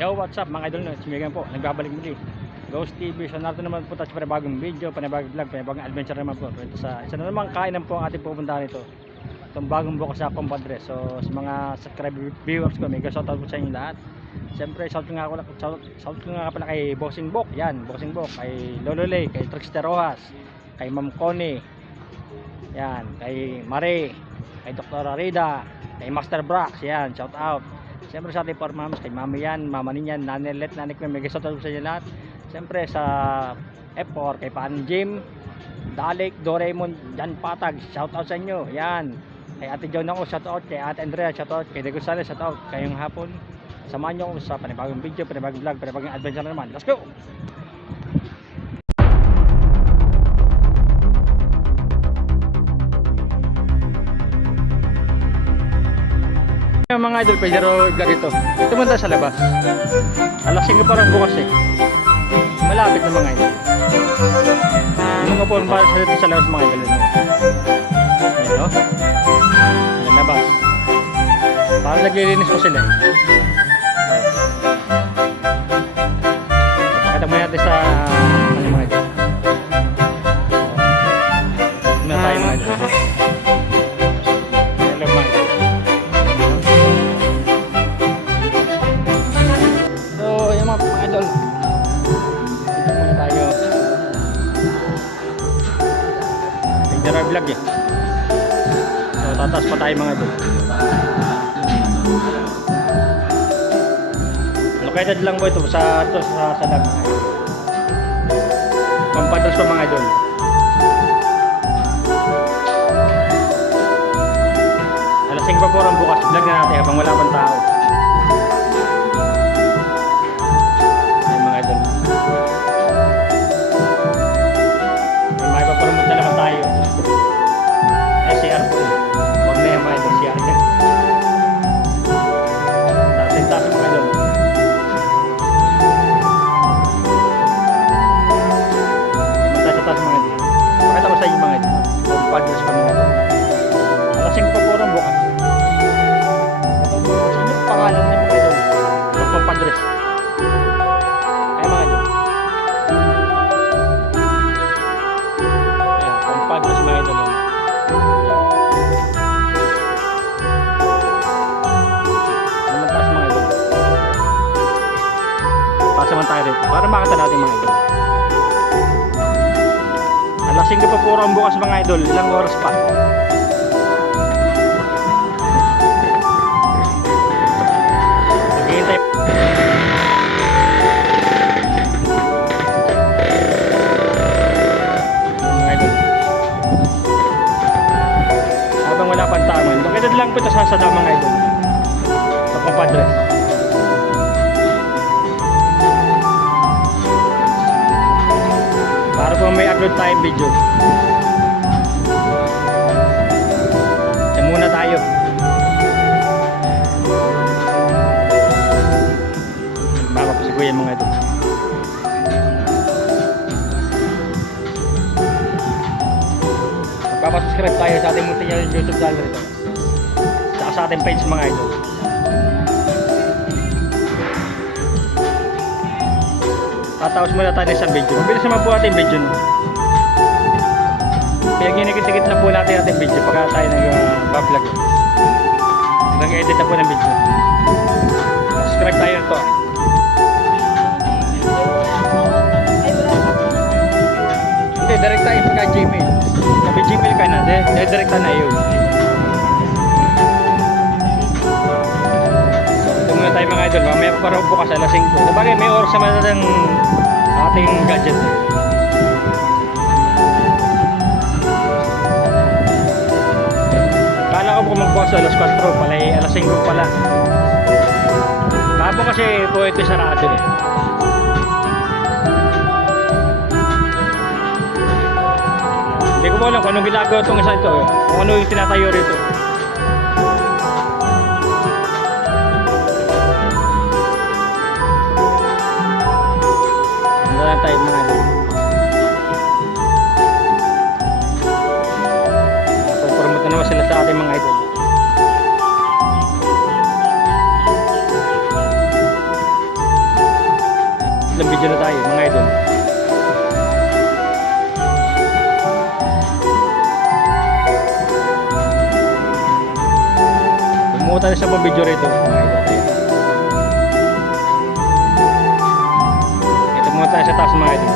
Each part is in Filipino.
Yo, what's up mga idol, si Megan po, nagbabalik muli Ghost TV. So narito naman po tayo sa panibagong video, panibagong vlog, panibagong adventure naman po. Ito sa isa na naman kainan po ang ating pupuntahan ito. Itong bagong bukas sa Compadre. So sa mga subscriber viewers ko, mega shoutout po sa inyo lahat. Siyempre shout nga pala kay Bossing Bok, yan, Bossing Bok, kay Lolo Lay, kay Trickster Rojas, kay Ma'am Connie, yan, kay Mare, kay Dr. Arida, kay Master Brax, yan, shout out. Siyempre sa ating for moms, kay Mami yan, Mama Ninyan, Nanelet, Nanik, may shoutout sa inyo lahat. Siyempre sa F4, kay Pan Jim, Dalek, Doraemon, Jan Patag, shoutout sa inyo, yan. Kay Ate John ako, shoutout, kay Ate Andrea, shoutout, kay De Gonzales, shoutout, kayong hapon. Samahan nyo ako sa panibagong video, panibagong vlog, panibagong adventure na naman. Let's go! Mga idol, pwede rin vlog ito. Tumunta sa labas. Alasing ko parang bukas eh. Malapit na mga idol. Mga po para sa labas mga idol. Ayan o. Ayan labas. Parang naglilinis ko sila. Pakita mo natin sa mga idol. Tignan tayo mga idol. Vlog eh. So tataas pa tayo mga idol. Located lang po ito sa Sadag. Compadres pa mga idol. Alasing pa po ang bukas. Vlog na natin habang wala pang tao. Ayun mga idol. May papromote na naman tayo. SCR po. Huwag na yung mga ito. SCR yan. Tasin-tasin mga ito. Tasin-tasin mga ito. Pakita ko sa inyo mga ito. Compadres pa mga ito. Alasing pa po ng bukas. Saan yung pangalan ng mga ito? Compadres. Ay mga ito. Ayan, Compadres mga ito. Naman tayo rito para makita natin mga idol. Alasing pa puro ang bukas mga idol. Ilang oras pa? Naghihintay mga idol. Habang wala pang taman, located lang po ito sa Sadag mga idol, sa Compadres. Para po may upload tayong video. Diyan muna tayo. Baka po si Kuya mga ito. Magpapasubscribe tayo sa ating munti yung YouTube channel ito. Saka sa ating page mga idol. Tatapos muna tayo sa video. Mabilis naman po ating video. Kaya ginikit-tikit na po natin ating video pagka tayo nag-vlog. Nag-edit na po ng video. Subscribe tayo ito. Hindi, direct tayo pagka Gmail. Sabi Gmail ka na, direct na yun. Ito muna tayo mga idol. Mamaya pa parang bukas alasing ko. Sabagay may oras naman natin ating gadget. Kala ko po magbukas alas 4 pala eh, alas 5 pala. Kahapon kasi po ito sarado eh. Hindi ko alam kung anong ginagawa itong isa ito eh. Kung ano yung tinatayo rito. Tayo mga idol. Pupromote na naman sila sa ating mga idol. video na tayo mga idol. Bumuo tayo sa mga video rito mga idol. Ito muna tayo sa taas mga idol.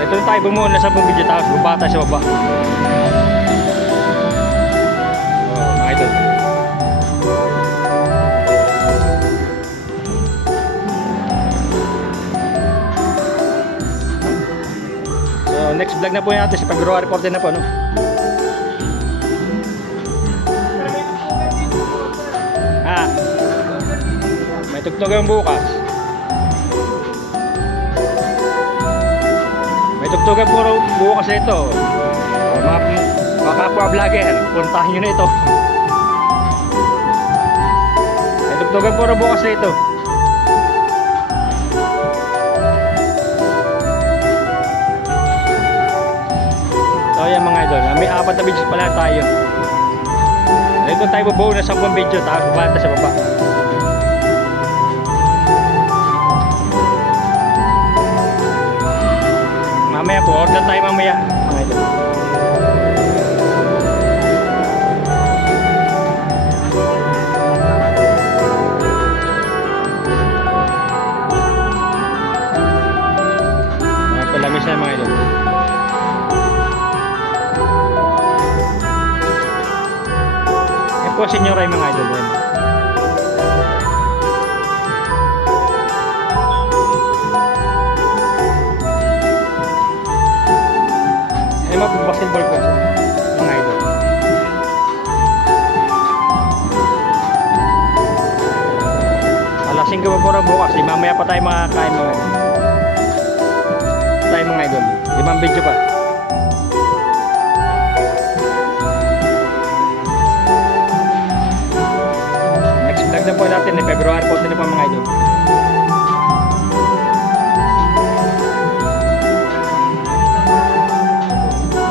Ito na tayo bumuo na sa mga video tapos baba tayo sa baba. Mga idol. Next vlog na po natin sa February 14 na po, no? May tugtugan bukas. May tugtugan puro bukas na ito. Mga kapwa vlogger, puntahan nyo na ito. May tugtugan puro bukas na ito. So yan mga idol, may 4 na videos pala tayo. Ito tayo bubuo na 10 video tapos bubanta sa baba. Mamaya po, order tayo mamaya mga idol. Palamis na mga idol. Po senyoray mga idol yan. Ay mag-basketball ko mga idol. Alas 5 pa po na bukas. Mamaya pa tayo makakain mga idol. Tayo mga idol. 5 video pa. Lagdan po natin ni February 14 na po mga idol.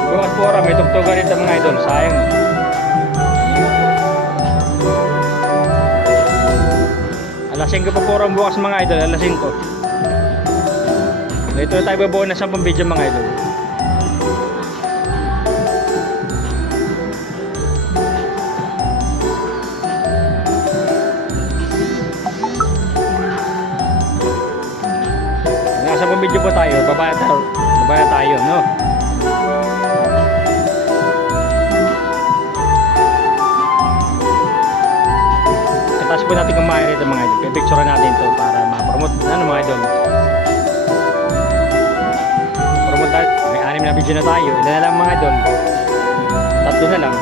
Bukas po oras, may tugtugan dito mga idol. Sayang. Alas 5 pa po oras bukas mga idol. Alas 5. Dito na tayo babuo na 10 video mga idol. Nasa video po tayo, babaya tayo, no? Tatas po natin kumain rito mga idol. Pipicture natin to para ma-promote mga idol. Promote tayo. May 6 na video na tayo. Ilan na lang mga idol? 3 na lang.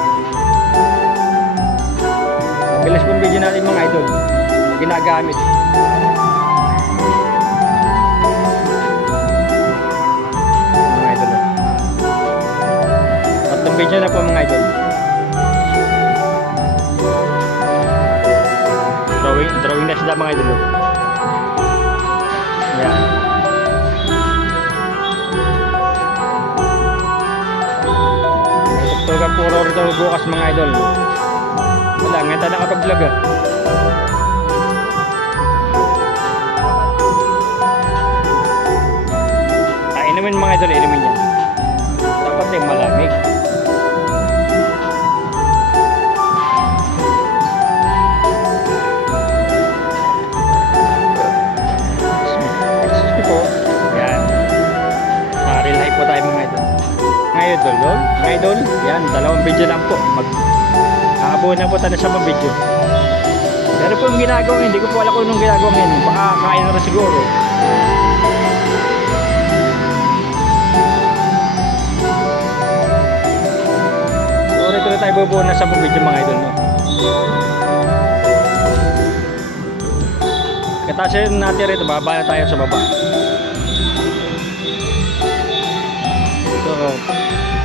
Bilis pong video natin mga idol. Ginagamit. Video na po mga idol. Drawing na sila mga idol. Yan. Tugtugan puro rito bukas mga idol. Wala, ngayon tayo nakapag-vlog ah. Inumin mga idol, inumin yan. Dapat yung malamig. Mga idol, yan, 2 video lang po. Aabuhan na po tayo sa mga video. Pero po yung ginagawa, hindi ko po alam kung anong ginagawa ngayon. Baka kain na rin siguro. So, rito na tayo bubuo na sa mga video mga idol. No? Katasin natin rito, baba na tayo sa baba. So,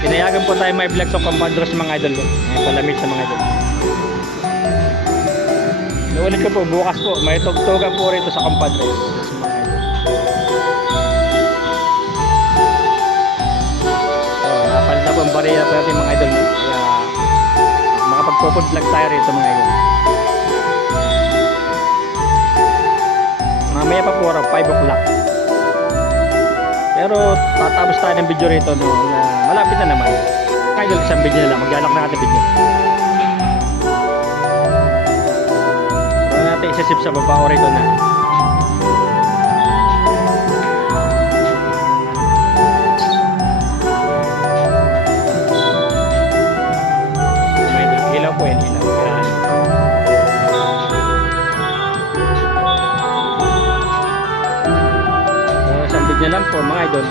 pinayagan po tayo may vlog sa compadres mga idol. May palamig sa mga idol. Nuulit ko po, bukas po, may tugtugan po rito sa compadres sa mga idol. So, napalit na po ang barya po natin mga idol. Kaya, makapag-food vlog tayo rito mga idol. Mamaya pa po, 5 o'clock. Pero tatapos tayo ng video rito no, na malapit na naman. Kaya isang video na lang, mag-alak na natin video. Kung natin isasip sa baba o rito na. Ilaw po yan, ilaw. Yan. So, isang video lang po mga idol.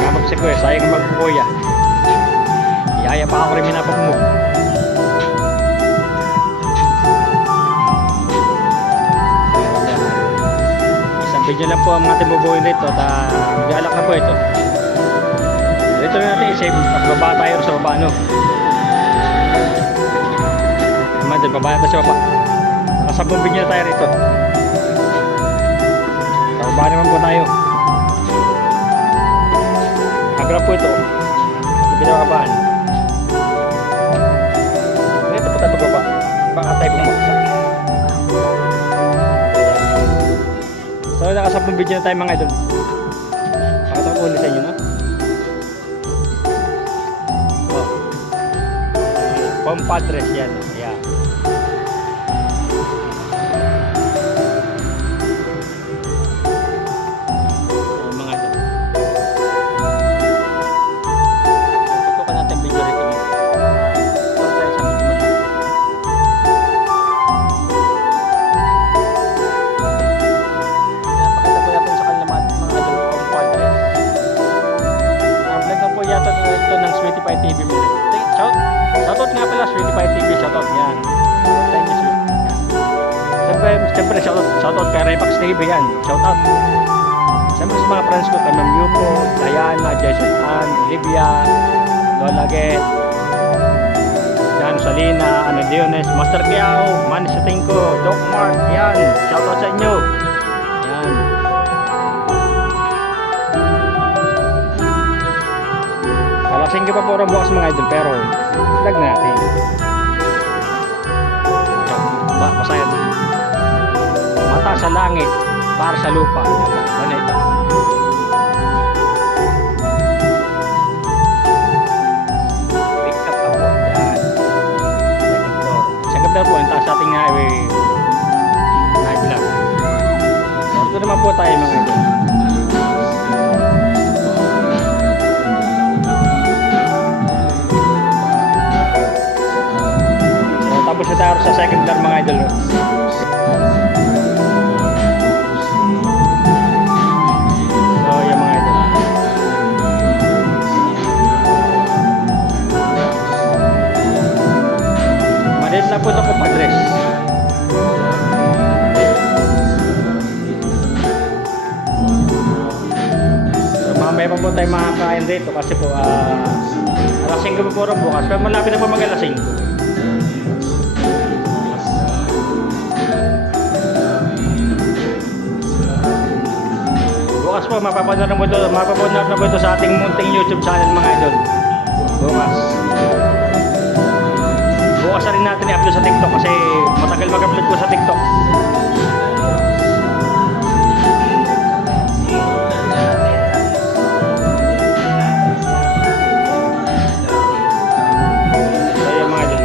Nagkamag si Kuya, sayang magpukuya. Iyaya pa ako rin minapagmug. Video lang po ang mga timubuhin dito at galak na po ito. Dito na natin i-save at baba tayo sa baba no. Naman din, baba natin sa baba. Nakasabong video na tayo rito. Sa baba naman po tayo. Agrap po ito. Hindi pinababaan. Dito po tayo pagbaba. Baka tayo bumagsak. So nakasapong video na tayo mga idol. Pakita ko ulit sa inyo no. Oh. Compadres yan. Yeah. So, mga idol. Tutukan natin video rito. Para tayo sa video mo. Ito ng Sweetie Pie TV mo. Shoutout nga pala Sweetie Pie TV, shoutout yan. Thank you sweet. Siyempre shoutout kay Repax TV yan. Shoutout. Siyempre sa mga friends ko, kay Ma'am Yupo, Diana, Jason Ann, Olivia, Lola Get, Jan Salina, Ano Diones, Master Kiao, Manny Sutingko, Doc Mark, yan. Shoutout sa inyo. Yan. Alasing ka pa po rin bukas mga idol pero vlog na natin. Masaya ito. Mata sa langit para sa lupa. Ano ito? Pick up ako. Yan. Second floor. Second floor po. Ang taas ating highway. Night vlog. Ito naman po tayo mga idol. Tapos na tayo sa second floor mga idol. So yung mga idol. Maliit na po ito compadres. So mamaya pa po tayo makakain dito kasi po alasing ko po rin bukas. Pero malapit na po mag-alasing. Bukas po mapapanood na po ito sa ating munting YouTube channel mga idol. Bukas na rin natin i-upload sa TikTok kasi matagal mag-upload po sa TikTok. So yun mga idol.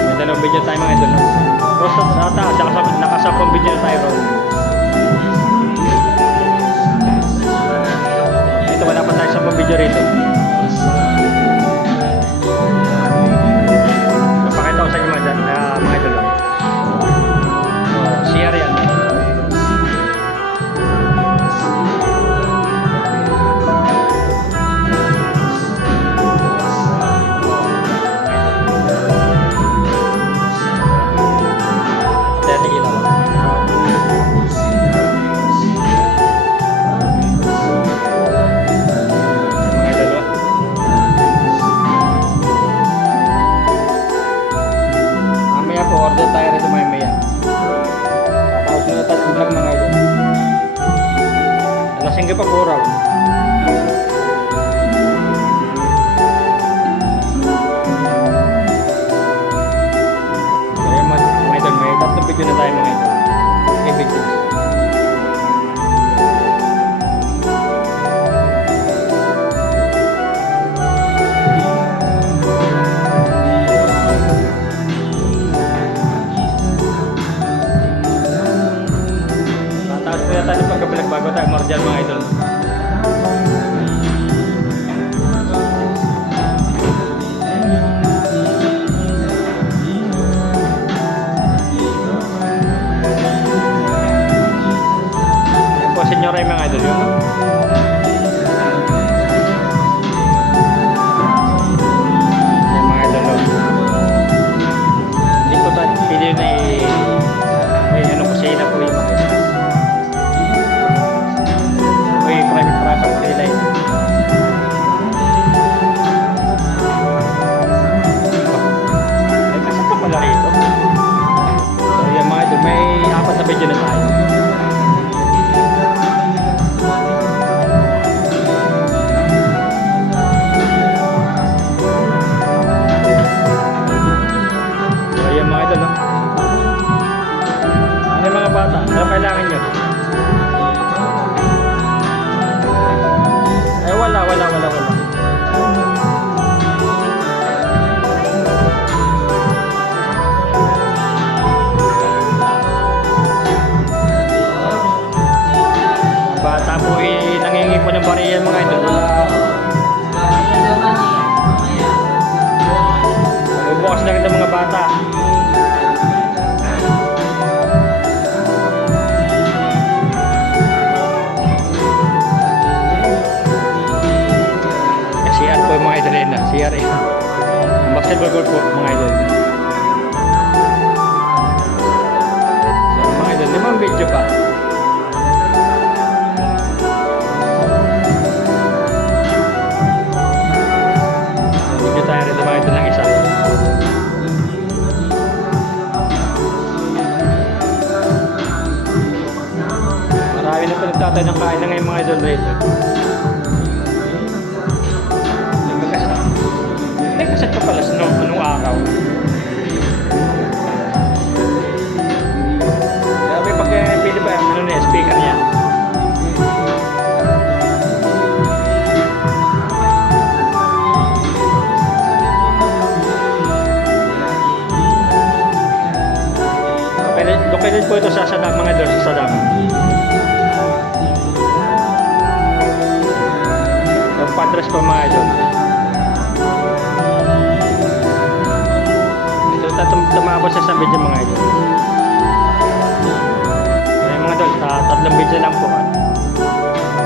May dalawang video tayo mga idol. Basta nakasapong video na tayo ron. Ito wala pa tayo sa video rito. Napakita ko sa inyo mga idol. CR yan. Hindi pa po raw. So yun mga idol, may tatlong video na tayo mga idol. Okay, videos. Tataas po yata ng pagkabalag bago tayo mardial mga idol. Senyora yung mga idol yun, no? Yung mga idol, no? Hindi ko ba pili na may ano kusina po yung mga idol. May private property line. May kasat pa pala rito. So yung mga idol, may 4 na video na tayo. Bata, ano kailangan nyo? Ay wala. Bata po nangingi po ng bariya mga idol. Bubukas na rin ng mga bata. Mga idol yun na, CRA ang basketball court po mga idol. So mga idol, 5 video pa. So video tayo rin mga idol ng isa. Marami na po nagtatay ng kain na ngayon mga idol rito. Kasat ka pala sa anong araw. Sabi pag pili ba ano na speaker niya. Located po ito sa Sadam mga idol, sa Sadam. Yung padres po mga idol. Tumabot sa isang video mga idol. Ay mga idol, 3 video lang po.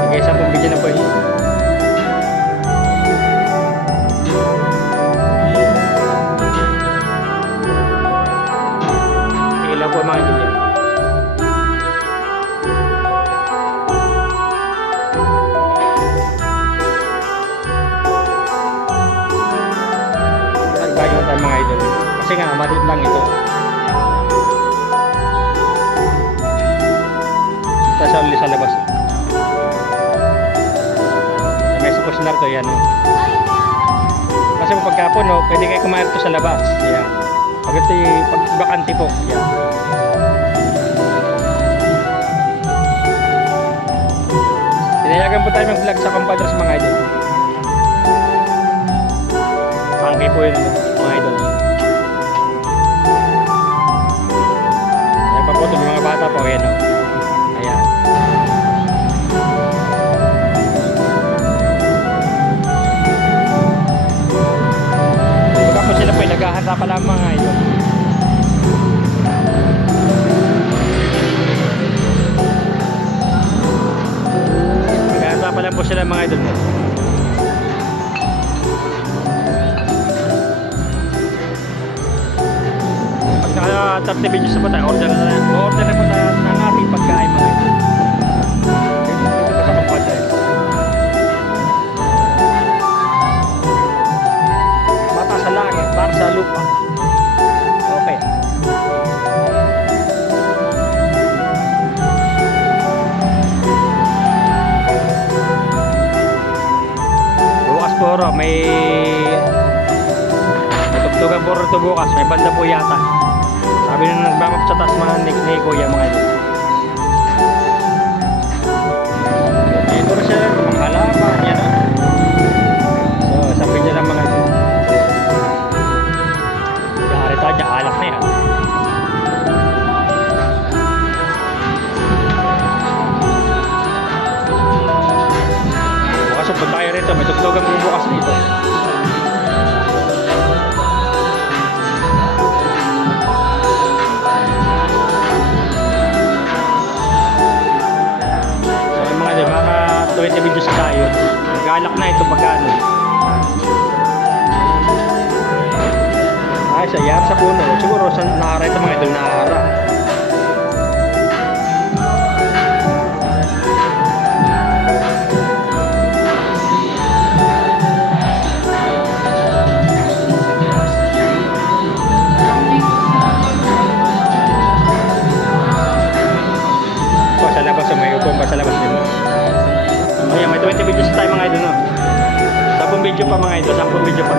Nag-isa pong video na po yun. Ilan po mga idol yan. Nagbayo tayo mga idol. Kasi nga, maliit lang ito. Tapos ulit sa labas. May supposinar to yan. Kasi pagkapon, no, pwede kayo kumain ito sa labas. Yan. Pag ito pag bakante po. Yan. Tinayagan po tayo mag-vlog sa compadres mga idol. Pangki po yun mga idol. Po ito mga bata po yan o. Ayan. Baka po sila po naghahanda pa lang mga idol. Naghahanda pa lang po sila mga idol. Pag naka 30 videos na po tayo, order na po tayo ng ating pagkain mga ito. Dito sa compadres. Mata sa langit, para sa lupa. Okay. siguro may tugtugan po rito bukas, may banda po yata. Sabi nung nagmamap sa taas mga ni Kuya mga idol. Ito na siya, mga halaman yan. So, isang video lang mga idol. Yari tayo dyan, alak na yan. Bukas punta tayo rito, may tugtugan po bukas dito. So mga idol, mga 20 videos tayo. Nag-alak na ito pagkano. Ay, sa yar sa puno. Siguro sa nahara ito mga idol, nahara. Sa labas, may upong pa sa labas din. Ayan, may 20 videos tayo mga idol, no? 10 video pa mga idol, 10 video pa.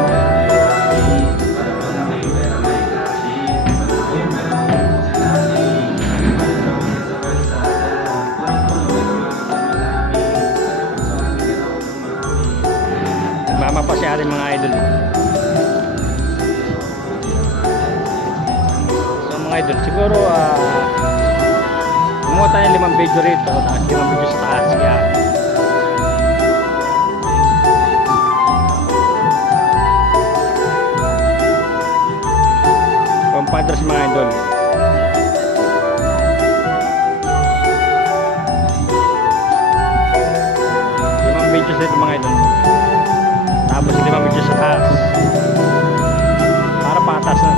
Mamapasya rin mga idol. So mga idol, siguro kumuha tayo 5 video rito, 5 video sa taas. Yan. Compadres mga idol. Videos dito mga idol. Tapos 5 videos sa taas. Para patas na.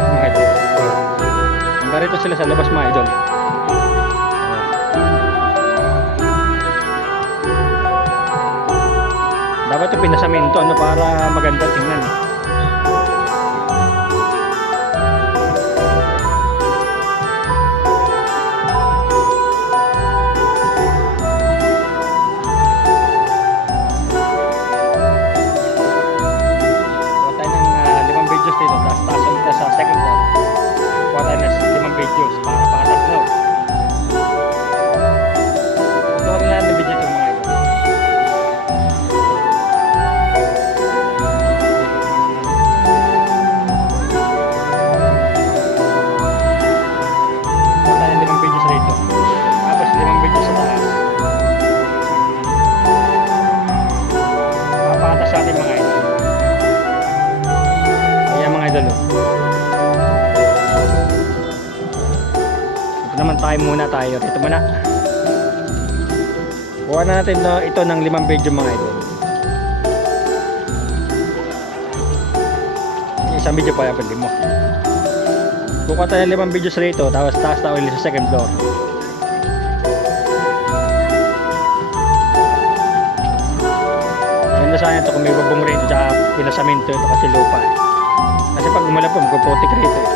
Mga idol. Hanggang rito sila sa labas mga idol. Dapat ito pinasaminto ano, para maganda tingnan. Kuha tayo ng 5 videos dito, taas ulit sa second floor. Kuha tayo ng 5 videos para patas no. Ito rin natin video ito mga idol. Muna tayo dito muna. Kuha na natin ito ng 5 video mga idol. Isang video pa pwede mo. Kuha tayo ng 5 videos rito, tapos taas tayo ulit sa second floor. Ayun na sana ito kung may bubong rito tsaka pinasaminto ito kasi lupa eh. Kasi pag gumala po magpuputik rito eh.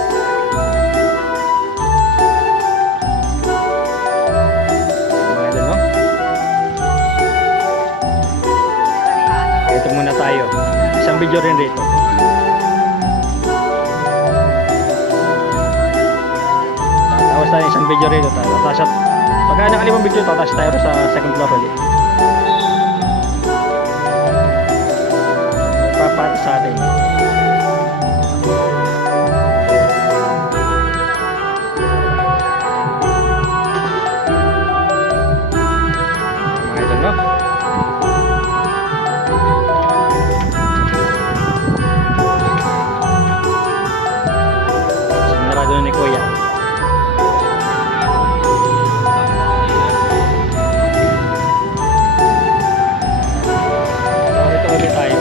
Muna tayo. Isang video rin dito. Tapos tayo isang video rito. Tapos pagka nakalimang video ito, tapos tayo sa second floor ulit. Papato sa atin. Mga idol, no? Doon ni Kuya. So, ito ulit tayo.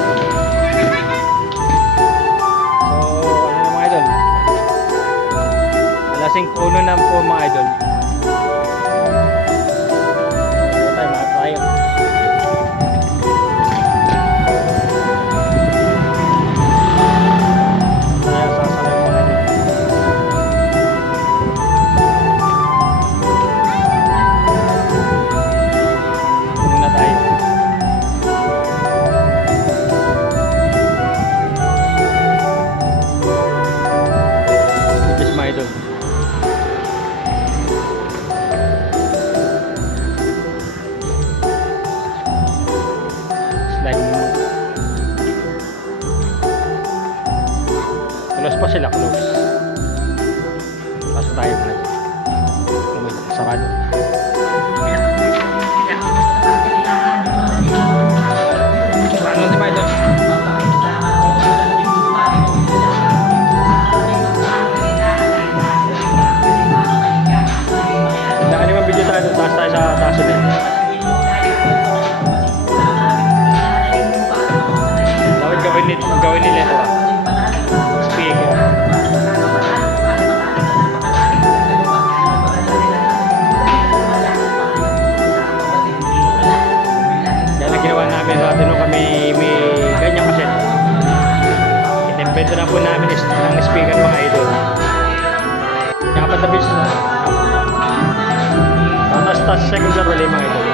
sa second floor ulit mga idol.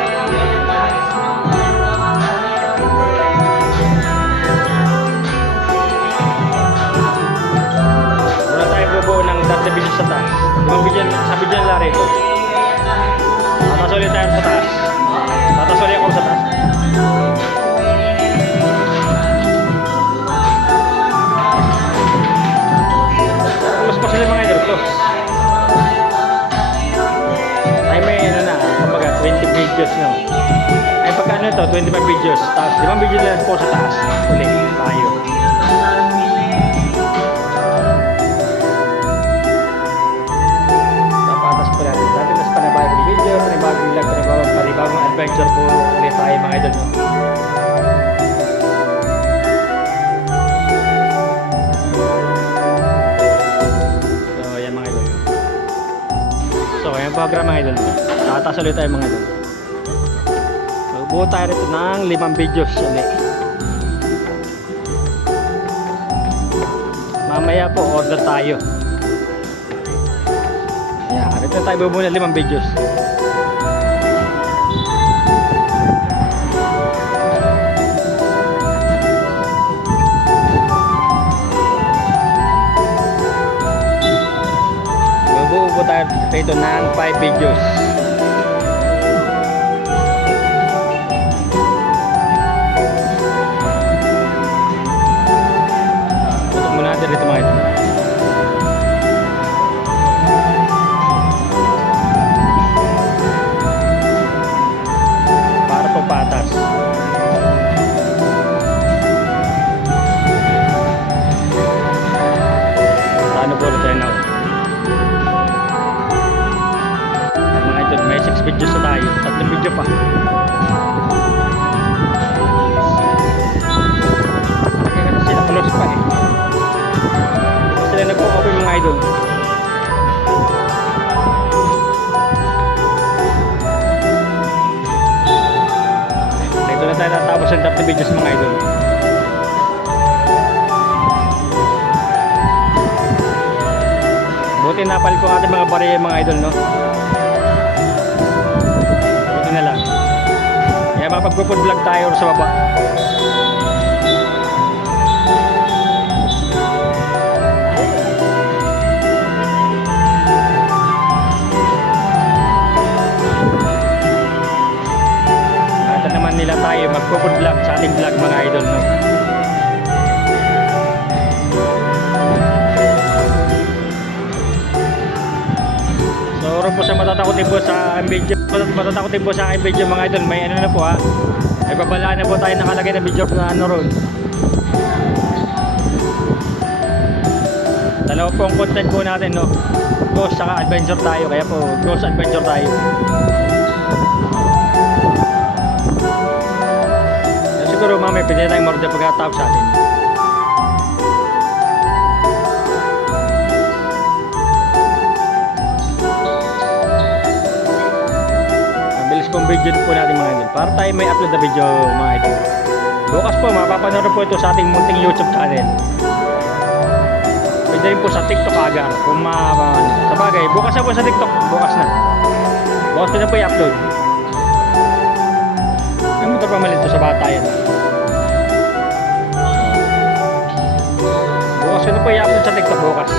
Muna tayo bubuo ng dati video sa taas. Sa video nila rito. Tatas ulit tayo sa taas. Tatas ulit ako sa taas. Close pa sila mga idol, close. Ay may ano na, kumbaga 20 videos no. Ay pagka ano ito, 25 videos. Tapos 5 videos na po sa taas. Ulit tayo. Tapatas po natin. Dati mas panibagong video, panibagong vlog, panibagong adventure po ulit tayo mga idol no. So, ayan program mga idol. Tataas ulit tayo mga idol. So, buo tayo rito ng 5 videos ulit. Mamaya po, order tayo. Ayan, rito tayo buo ng 5 videos. Buo tayo rito ng 5 videos. Tutok muna natin rito mga ito. Para po patas. Paano po rin tayo na? May 6 videos na tayo, 3 video pa. Kaya kasi sila close pa eh. Sila nagpo-open mga idol. Dito na tayo natapos ang 30 videos mga idol. Buti napalit ko ang ating mga bariya mga idol no. Na lang. Kaya makapag-food vlog tayo sa baba. At naman nila tayo mag-food vlog sa ating vlog mga idol no. So po sa matatakotin po sa video, matatakotin po sa aking video mga idol, may ano na po ha, may babalaan na po tayo nakalagay na video na ano ron. Dalawa po ang content po natin no, ghost saka adventure tayo, kaya po ghost adventure tayo. Siguro mamaya pwede tayong order pagkatapos sa atin. Kung video po natin mga idol para tayo may upload na video mga idol. Bukas po mapapanood po ito sa ating munting YouTube channel. Pwede rin po sa TikTok agar kung sa bagay bukas na po sa TikTok, bukas na po i-upload. Yung motor pa malit to sa bata yan. Bukas na po i-upload sa TikTok bukas.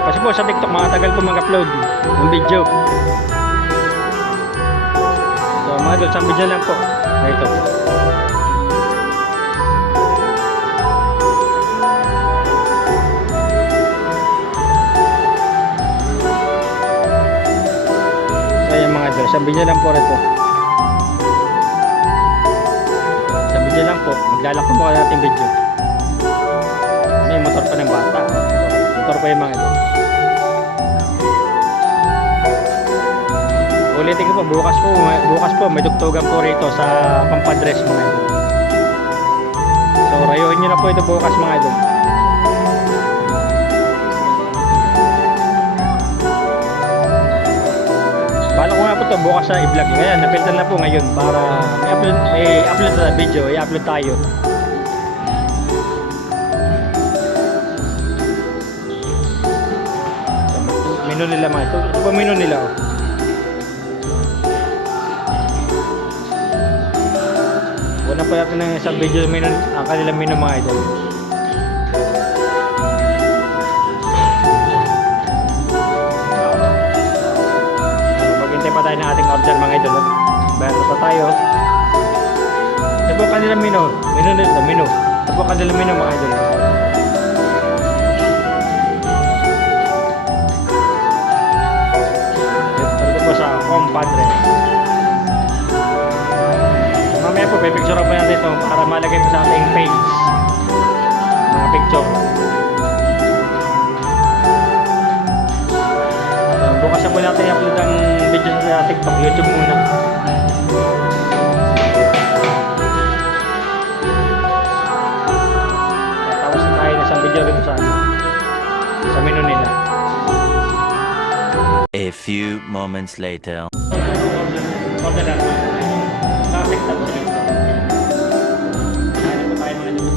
Kasi po sa TikTok makatagal po mag-upload ng video. So mga idol, sa video lang po. Ito. So yan mga idol, sa video lang po ito. Sa video lang po, maglalako po natin video. May motor pa ng bata. Motor pa yung mga idol. Ulitin ko po, bukas po may tugtugan po rito sa Pampadres mga idol. So rayuhin nyo na po ito bukas mga idol. Bala ko nga po ito bukas sa i-vlog. Ngayon, napilitan na po ngayon para may upload na video, i-upload tayo. menu nila mga. Ito po menu nila oh. Una pa natin ng isang video menu, ang kanilang menu mga idol. Maghintay pa tayo ng ating order mga idol. Bayar pa tayo. Ito po kanilang menu. Menu nito, menu. Ito po kanilang menu mga idol. Ito po sa Compadre. Mamaya po, pipicture po natin ito para malagay po sa ating page. Mga picture. Bukas na po natin i-upload ang video sa TikTok, YouTube muna. Tapos na tayo na isang video rito sa menu nila. A few moments later. Order na naman. Classic tapos dito. Kaya po tayo mga dito.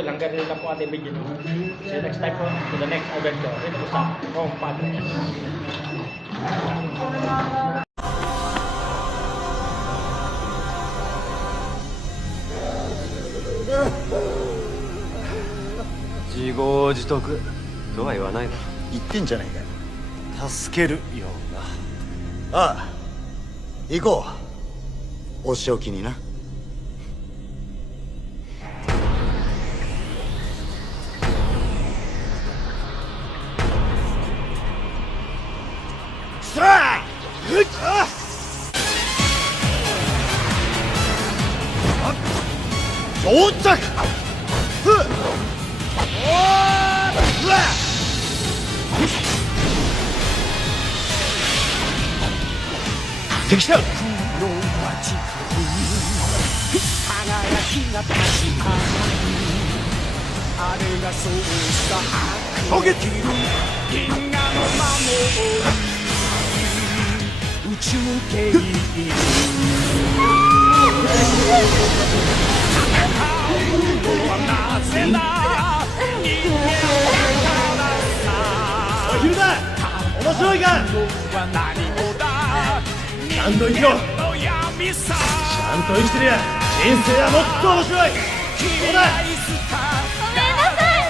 Hanggang dito lang po ating video. See you next time po to the next adventure. Dito po sa Compadre.自業自得とは言わないな。言ってんじゃないかよ。助けるような。ああ、行こう。お仕置きにな。到着。敵だ。衝撃。お昼だ。面白いか。ちゃんと生きろ。ちゃんと生きてりゃ人生はもっと面白い。そうだ。ごめんなさい。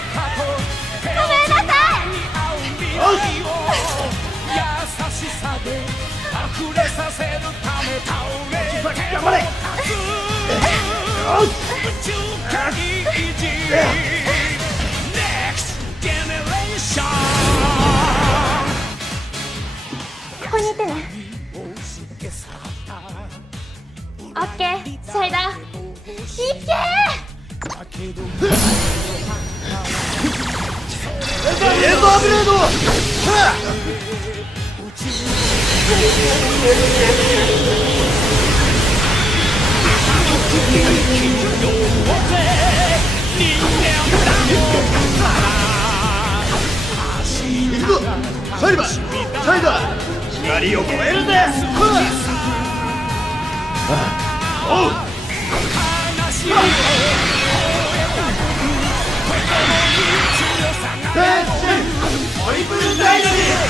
ごめんなさい。よし。頑張れ。よし。ここにいてね。オッケー、シャイダー。いけエンドアブレード。行くぞサイバー。サイダー光を超えるぜ。おう。トリプルダイナミック。